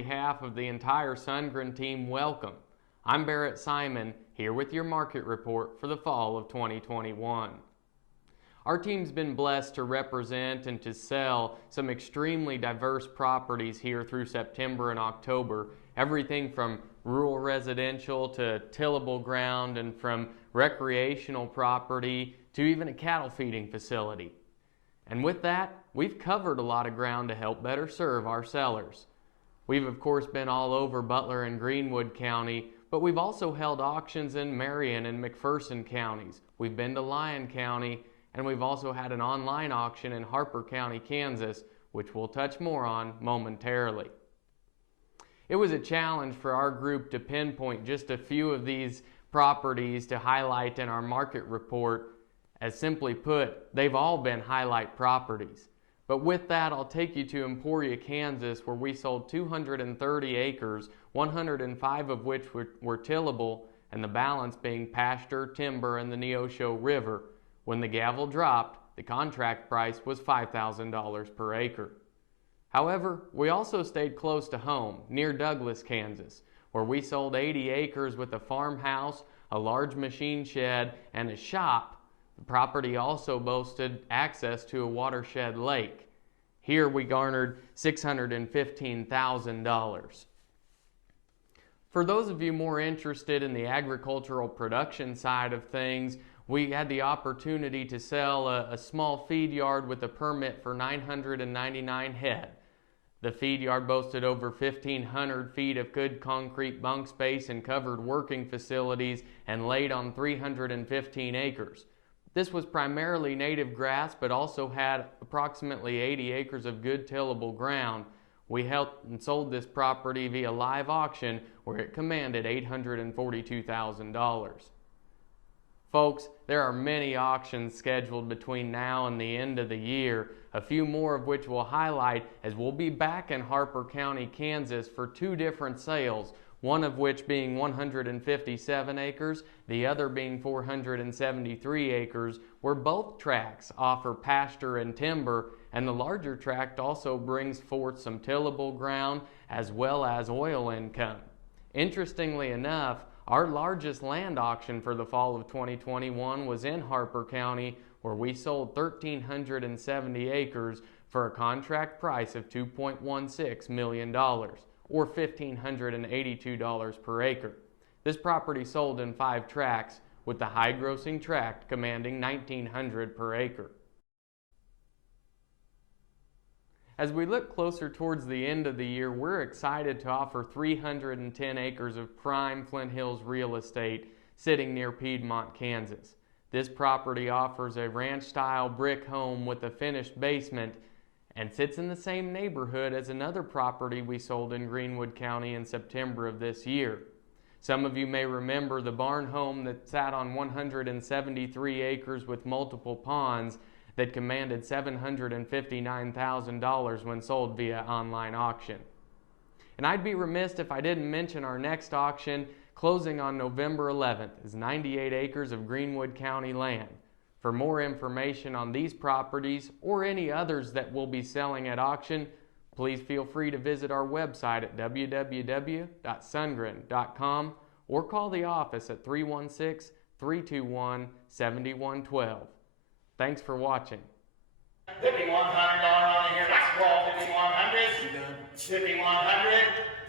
behalf of the entire Sundgren team, welcome. I'm Barrett Simon, here with your market report for the fall of 2021. Our team's been blessed to represent and to sell some extremely diverse properties here through September and October. Everything from rural residential to tillable ground, and from recreational property to even a cattle feeding facility. And with that, we've covered a lot of ground to help better serve our sellers. We've of course been all over Butler and Greenwood County, but we've also held auctions in Marion and McPherson counties. We've been to Lyon County, and we've also had an online auction in Harper County, Kansas, which we'll touch more on momentarily. It was a challenge for our group to pinpoint just a few of these properties to highlight in our market report. As simply put, they've all been highlight properties. But with that, I'll take you to Emporia, Kansas, where we sold 230 acres, 105 of which were tillable, and the balance being pasture, timber, and the Neosho River. When the gavel dropped, the contract price was $5,000 per acre. However, we also stayed close to home, near Douglas, Kansas, where we sold 80 acres with a farmhouse, a large machine shed, and a shop. The property also boasted access to a watershed lake. Here we garnered $615,000. For those of you more interested in the agricultural production side of things, we had the opportunity to sell a small feed yard with a permit for 999 head. The feed yard boasted over 1,500 feet of good concrete bunk space and covered working facilities, and laid on 315 acres. This was primarily native grass, but also had approximately 80 acres of good tillable ground. We helped and sold this property via live auction, where it commanded $842,000. Folks, there are many auctions scheduled between now and the end of the year, a few more of which we'll highlight as we'll be back in Harper County, Kansas for two different sales, one of which being 157 acres, the other being 473 acres, where both tracts offer pasture and timber, and the larger tract also brings forth some tillable ground as well as oil income. Interestingly enough, our largest land auction for the fall of 2021 was in Harper County, where we sold 1,370 acres for a contract price of $2.16 million, or $1,582 per acre. This property sold in 5 tracts, with the high grossing tract commanding $1,900 per acre. As we look closer towards the end of the year, we're excited to offer 310 acres of prime Flint Hills real estate sitting near Piedmont, Kansas. This property offers a ranch-style brick home with a finished basement and sits in the same neighborhood as another property we sold in Greenwood County in September of this year. Some of you may remember the barn home that sat on 173 acres with multiple ponds that commanded $759,000 when sold via online auction. And I'd be remiss if I didn't mention our next auction, closing on November 11th, is 98 acres of Greenwood County land. For more information on these properties or any others that we'll be selling at auction, please feel free to visit our website at www.sundgren.com or call the office at 316-321-7112. Thanks for watching. $5,100 on here. That's $5,100. $5,100.